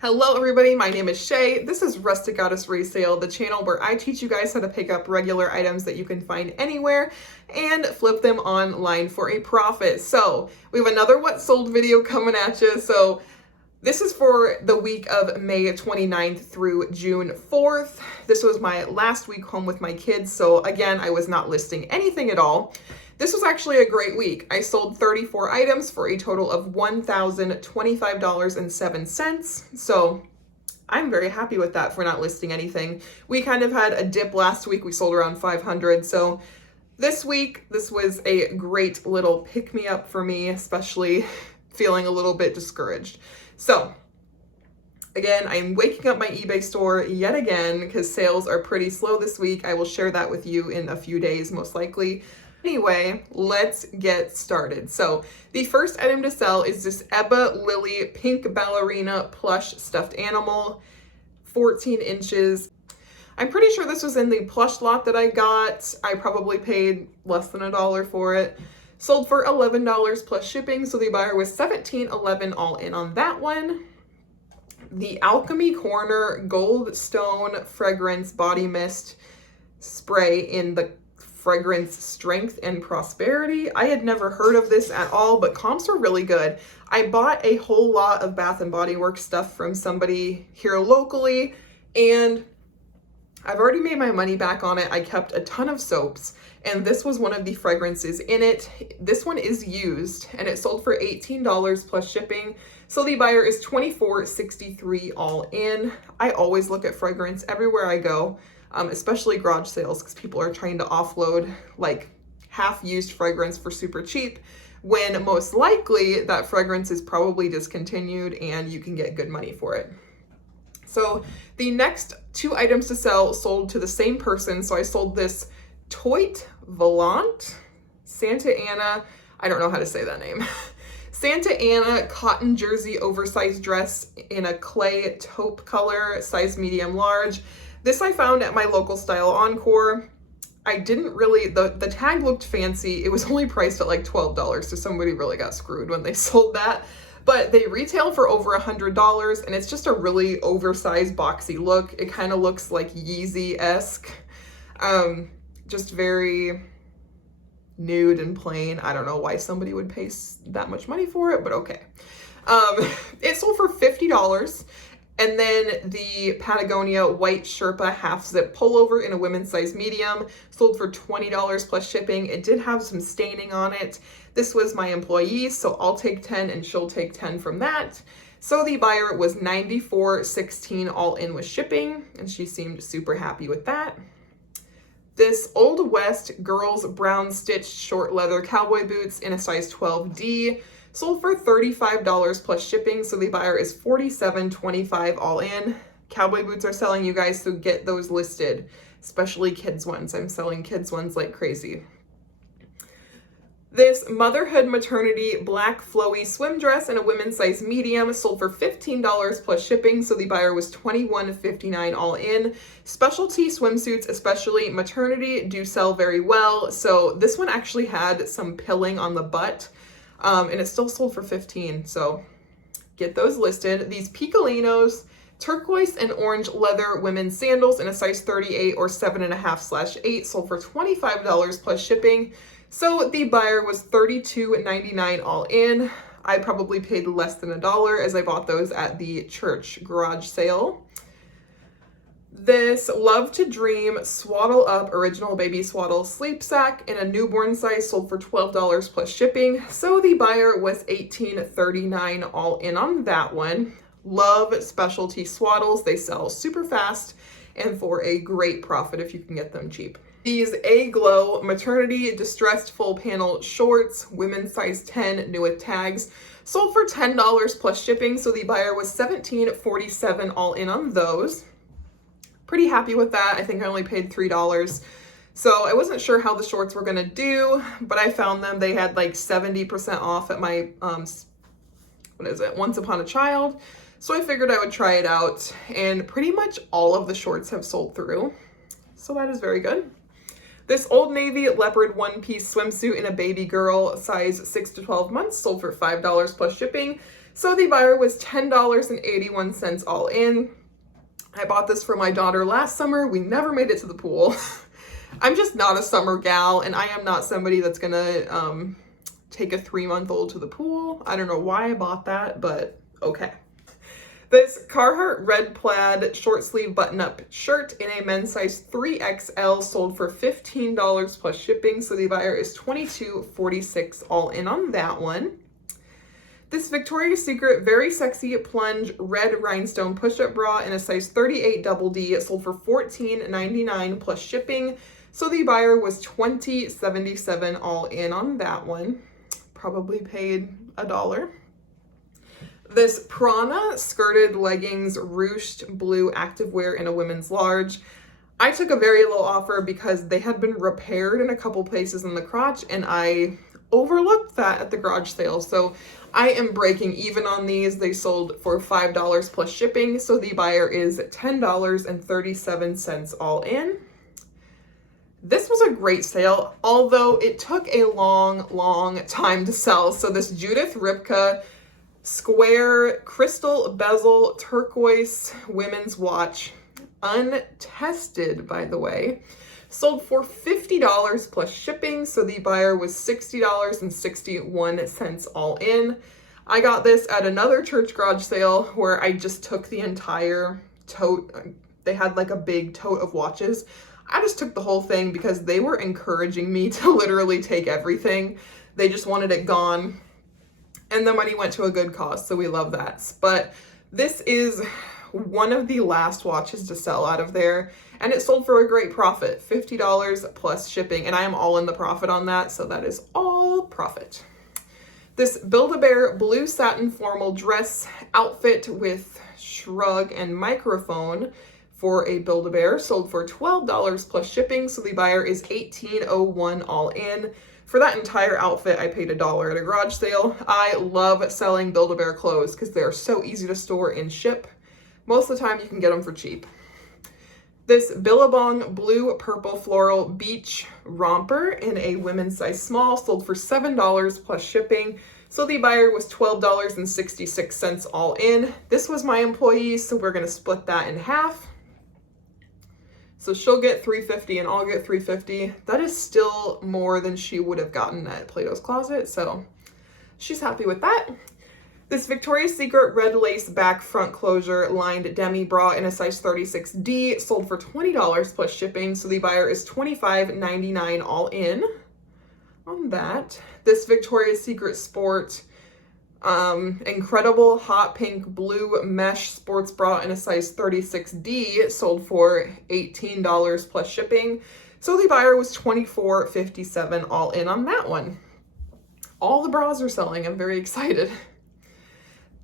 Hello everybody, my name is Shay. This is Rustic Goddess Resale, the channel where I teach you guys how to pick up regular items that you can find anywhere and flip them online for a profit. So we have another what sold video coming at you. So this is for the week of May 29th through June 4th. This was my last week home with my kids. So again, I was not listing anything at all. This was actually a great week. I sold 34 items for a total of $1,025.07. So I'm very happy with that for not listing anything. We kind of had a dip last week. We sold around 500. So this week, this was a great little pick-me-up for me, especially feeling a little bit discouraged. So again, I'm waking up my eBay store yet again because sales are pretty slow this week. I will share that with you in a few days, most likely. Anyway, let's get started. So the first item to sell is this Ebba Lily pink ballerina plush stuffed animal, 14 inches. I'm pretty sure this was in the plush lot that I got. I probably paid less than $1 for it. Sold for $11 plus shipping, so the buyer was $17.11 all in on that one. The Alchemy Corner Gold Stone Fragrance Body Mist Spray in the fragrance Strength and Prosperity. I had never heard of this at all, but comps were really good. I bought a whole lot of Bath & Body Works stuff from somebody here locally, and I've already made my money back on it. I kept a ton of soaps, and this was one of the fragrances in it. This one is used, and it sold for $18 plus shipping. So the buyer is $24.63 all in. I always look at fragrance everywhere I go, especially garage sales, because people are trying to offload like half-used fragrance for super cheap, when most likely that fragrance is probably discontinued and you can get good money for it. So the next two items to sell sold to the same person. So I sold this Toit Volant Santa Ana, I don't know how to say that name, Santa Ana cotton jersey oversized dress in a clay taupe color, size medium large. This I found at my local Style Encore. I didn't really, the tag looked fancy. It was only priced at like $12, so somebody really got screwed when they sold that. But they retail for over $100, and it's just a really oversized boxy look. It kind of looks like Yeezy-esque, just very nude and plain. I don't know why somebody would pay that much money for it, but okay. It sold for $50. And then the Patagonia White Sherpa half zip pullover in a women's size medium sold for $20 plus shipping. It did have some staining on it. This was my employee, so I'll take 10 and she'll take 10 from that. So the buyer was $94.16 all in with shipping, and she seemed super happy with that. This Old West girls brown stitched short leather cowboy boots in a size 12D. Sold for $35 plus shipping, so the buyer is $47.25 all in. Cowboy boots are selling, you guys, so get those listed, especially kids ones. I'm selling kids ones like crazy. This Motherhood Maternity black flowy swim dress in a women's size medium sold for $15 plus shipping, so the buyer was $21.59 all in. Specialty swimsuits, especially maternity, do sell very well. So this one actually had some pilling on the butt. And it still sold for $15, so get those listed. These Picolinos turquoise and orange leather women's sandals in a size 38 or 7.5/8 sold for $25 plus shipping. So the buyer was $32.99 all in. I probably paid less than $1 as I bought those at the church garage sale. This Love to Dream Swaddle Up Original Baby Swaddle Sleep Sack in a newborn size sold for $12 plus shipping. So the buyer was $18.39 all in on that one. Love specialty swaddles. They sell super fast and for a great profit if you can get them cheap. These A-Glow Maternity Distressed Full Panel Shorts, women's size 10, new with tags, sold for $10 plus shipping. So the buyer was $17.47 all in on those. Pretty happy with that. I think I only paid $3. So I wasn't sure how the shorts were gonna do, but I found them. They had like 70% off at my, Once Upon a Child. So I figured I would try it out, and pretty much all of the shorts have sold through. So that is very good. This Old Navy leopard one-piece swimsuit in a baby girl size 6 to 12 months sold for $5 plus shipping. So the buyer was $10.81 all in. I bought this for my daughter last summer. We never made it to the pool. I'm just not a summer gal, and I am not somebody that's gonna take a 3-month-old to the pool. I don't know why I bought that, but okay. This Carhartt red plaid short sleeve button-up shirt in a men's size 3XL sold for $15 plus shipping, so the buyer is $22.46 all in on that one. This Victoria's Secret Very Sexy Plunge red rhinestone push-up bra in a size 38 double D sold for $14.99 plus shipping, so the buyer was $20.77 all in on that one. Probably paid $1. This Prana skirted leggings ruched blue activewear in a women's large. I took a very low offer because they had been repaired in a couple places in the crotch, and I overlooked that at the garage sale. So I am breaking even on these. They sold for $5 plus shipping, so the buyer is $10.37 all in. This was a great sale, although it took a long time to sell. So this Judith Ripka square crystal bezel turquoise women's watch, untested by the way, sold for $50 plus shipping, so the buyer was $60.61 all in. I got this at another church garage sale where I just took the entire tote. They had like a big tote of watches. I just took the whole thing because they were encouraging me to literally take everything. They just wanted it gone. And the money went to a good cause, so we love that. But this is one of the last watches to sell out of there, and it sold for a great profit, $50 plus shipping, and I am all in the profit on that, so that is all profit. This Build-A-Bear blue satin formal dress outfit with shrug and microphone for a Build-A-Bear sold for $12 plus shipping, so the buyer is $18.01 all in. For that entire outfit, I paid $1 at a garage sale. I love selling Build-A-Bear clothes because they're so easy to store and ship. Most of the time, you can get them for cheap. This Billabong blue purple floral beach romper in a women's size small sold for $7 plus shipping. So the buyer was $12.66 all in. This was my employee, so we're gonna split that in half. So she'll get $3.50 and I'll get $3.50. That is still more than she would have gotten at Plato's Closet, so she's happy with that. This Victoria's Secret red lace back front closure lined demi bra in a size 36D sold for $20 plus shipping, so the buyer is $25.99 all in on that. This Victoria's Secret Sport incredible hot pink blue mesh sports bra in a size 36D sold for $18 plus shipping, so the buyer was $24.57 all in on that one. All the bras are selling. I'm very excited.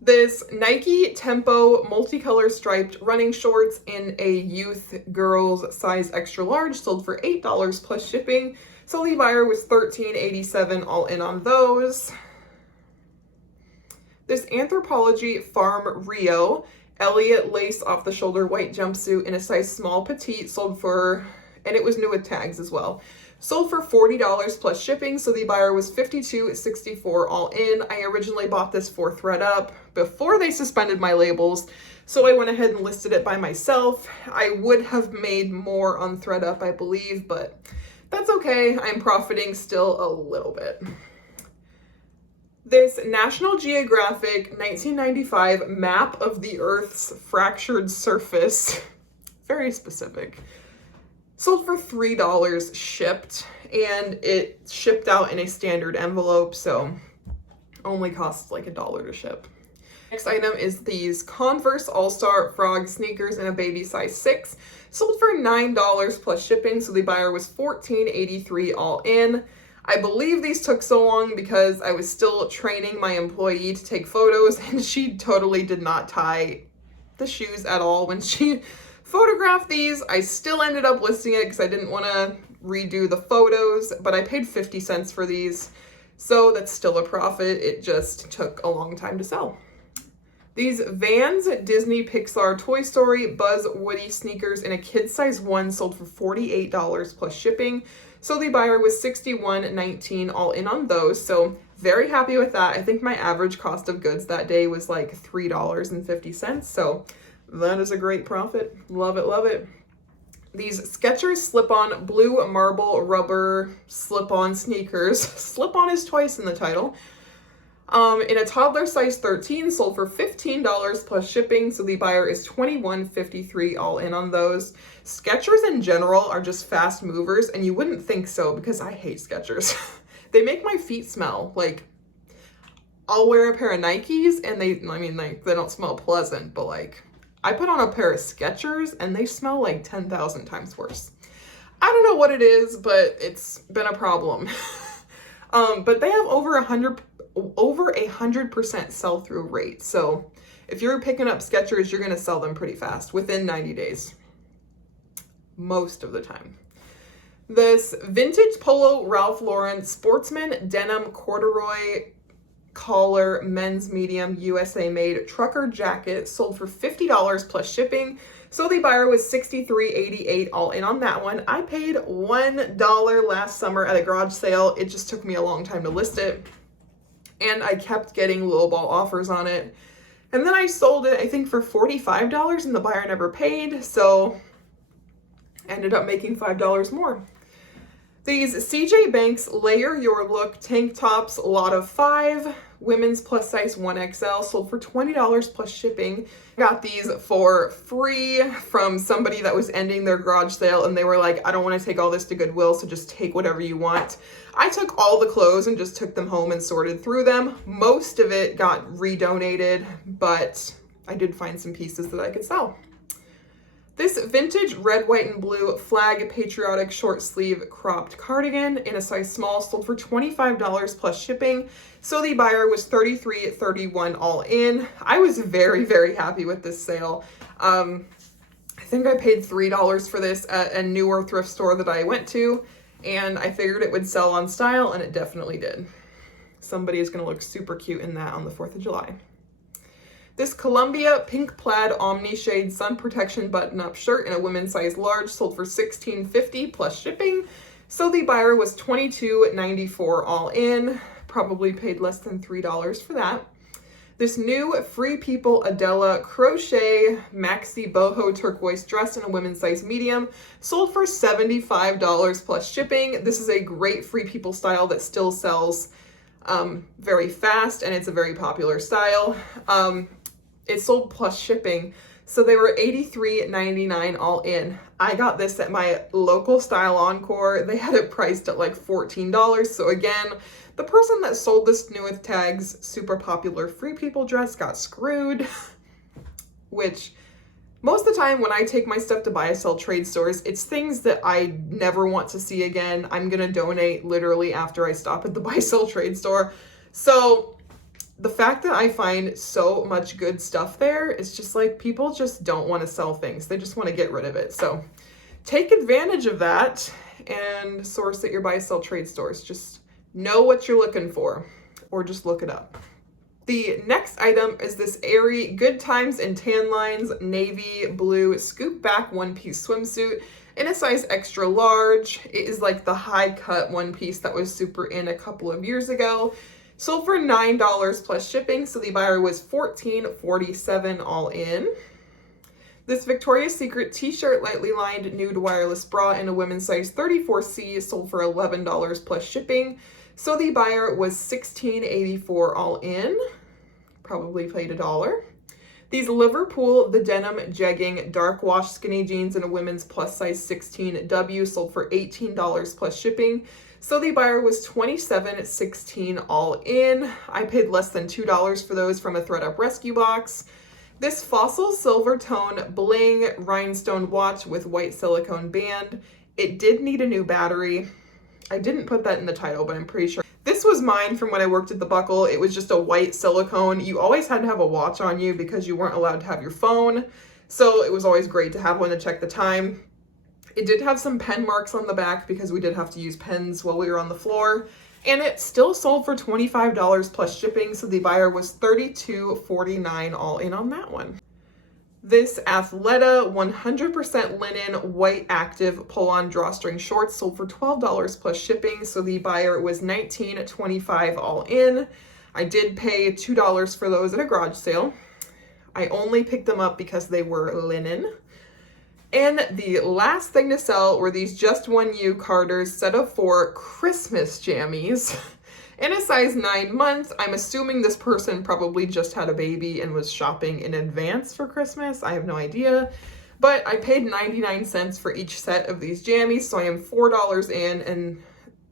This Nike Tempo multicolor striped running shorts in a youth girls size extra large sold for $8 plus shipping, so the buyer was $13.87 all in on those. This Anthropologie Farm Rio Elliot lace off the shoulder white jumpsuit in a size small petite sold for, and it was new with tags as well, sold for $40 plus shipping, so the buyer was $52.64 all in. I originally bought this for ThredUp before they suspended my labels, so I went ahead and listed it by myself. I would have made more on ThredUp, I believe, but that's okay. I'm profiting still a little bit. This National Geographic 1995 map of the Earth's fractured surface, very specific, sold for $3 shipped, and it shipped out in a standard envelope, so only costs like $1 to ship. Next item is these Converse All-Star Frog sneakers in a baby size 6, sold for $9 plus shipping, so the buyer was $14.83 all in. I believe these took so long because I was still training my employee to take photos, and she totally did not tie the shoes at all when she photographed these. I still ended up listing it because I didn't want to redo the photos, but I paid 50 cents for these, so that's still a profit. It just took a long time to sell. These Vans Disney Pixar Toy Story Buzz Woody sneakers in a kid size 1 sold for $48 plus shipping, so the buyer was $61.19 all in on those. So very happy with that. I think my average cost of goods that day was like $3.50. So that is a great profit. Love it, love it. These Skechers slip-on blue marble rubber slip-on sneakers. Slip-on is twice in the title. In a toddler size 13, sold for $15 plus shipping, so the buyer is $21.53 all in on those. Skechers in general are just fast movers, and you wouldn't think so because I hate Skechers. They make my feet smell. Like, I'll wear a pair of Nikes and they don't smell pleasant, but like, I put on a pair of Skechers and they smell like 10,000 times worse. I don't know what it is, but it's been a problem. But they have over 100% sell-through rate. So if you're picking up Skechers, you're gonna sell them pretty fast, within 90 days. Most of the time. This vintage polo Ralph Lauren Sportsman denim corduroy collar men's medium USA made trucker jacket sold for $50 plus shipping. So the buyer was $63.88 all in on that one. I paid $1 last summer at a garage sale. It just took me a long time to list it. And I kept getting lowball offers on it. And then I sold it, I think, for $45 and the buyer never paid. So ended up making $5 more. These CJ Banks Layer Your Look tank tops, lot of 5, women's plus size 1XL, sold for $20 plus shipping. Got these for free from somebody that was ending their garage sale, and they were like, I don't want to take all this to Goodwill, so just take whatever you want. I took all the clothes and just took them home and sorted through them. Most of it got redonated, but I did find some pieces that I could sell. This vintage red, white, and blue flag patriotic short sleeve cropped cardigan in a size small sold for $25 plus shipping. So the buyer was $33.31 all in. I was very, very happy with this sale. I think I paid $3 for this at a newer thrift store that I went to, and I figured it would sell on style, and it definitely did. Somebody is going to look super cute in that on the 4th of July. This Columbia pink plaid omni shade sun protection button-up shirt in a women's size large sold for $16.50 plus shipping. So the buyer was $22.94 all in. Probably paid less than $3 for that. This new Free People Adela crochet maxi boho turquoise dress in a women's size medium sold for $75 plus shipping. This is a great Free People style that still sells very fast, and it's a very popular style. It sold plus shipping, so they were $83.99 all in. I got this at my local Style Encore. They had it priced at like $14. So again, the person that sold this new with tags super popular Free People dress got screwed, which most of the time when I take my stuff to buy or sell trade stores, it's things that I never want to see again. I'm gonna donate literally after I stop at the buy sell trade store. So the fact that I find so much good stuff there is just like, people just don't want to sell things. They just want to get rid of it. So take advantage of that and source at your buy sell trade stores. Just know what you're looking for, or just look it up. The next item is this Aerie Good Times and Tan Lines navy blue scoop back one-piece swimsuit in a size extra large. It is like the high cut one piece that was super in a couple of years ago. Sold for $9 plus shipping, so the buyer was $14.47 all in. This Victoria's Secret t-shirt lightly lined nude wireless bra in a women's size 34C sold for $11 plus shipping, so the buyer was $16.84 all in. Probably paid $1. These Liverpool The Denim jegging dark wash skinny jeans in a women's plus size 16W sold for $18 plus shipping. So the buyer was $27.16 all in. I paid less than $2 for those from a ThredUp rescue box. This Fossil Silver Tone Bling rhinestone watch with white silicone band. It did need a new battery. I didn't put that in the title, but I'm pretty sure. This was mine from when I worked at the Buckle. It was just a white silicone. You always had to have a watch on you because you weren't allowed to have your phone. So it was always great to have one to check the time. It did have some pen marks on the back because we did have to use pens while we were on the floor. And it still sold for $25 plus shipping, so the buyer was $32.49 all in on that one. This Athleta 100% linen white active pull-on drawstring shorts sold for $12 plus shipping. So the buyer was $19.25 all in. I did pay $2 for those at a garage sale. I only picked them up because they were linen. And the last thing to sell were these Just One You Carter's set of 4 Christmas jammies in a size 9 month. I'm assuming this person probably just had a baby and was shopping in advance for Christmas. I have no idea. But I paid 99 cents for each set of these jammies, so I am $4 in, and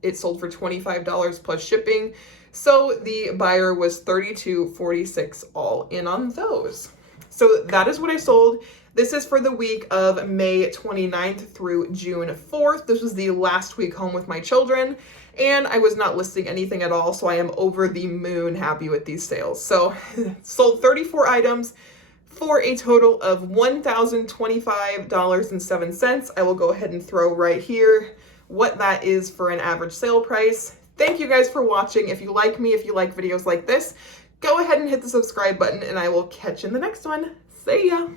it sold for $25 plus shipping. So the buyer was $32.46 all in on those. So that is what I sold. This is for the week of May 29th through June 4th. This was the last week home with my children, and I was not listing anything at all, so I am over the moon happy with these sales. So sold 34 items for a total of $1,025.07. I will go ahead and throw right here what that is for an average sale price. Thank you guys for watching. If you like me, if you like videos like this, go ahead and hit the subscribe button, and I will catch you in the next one. See ya!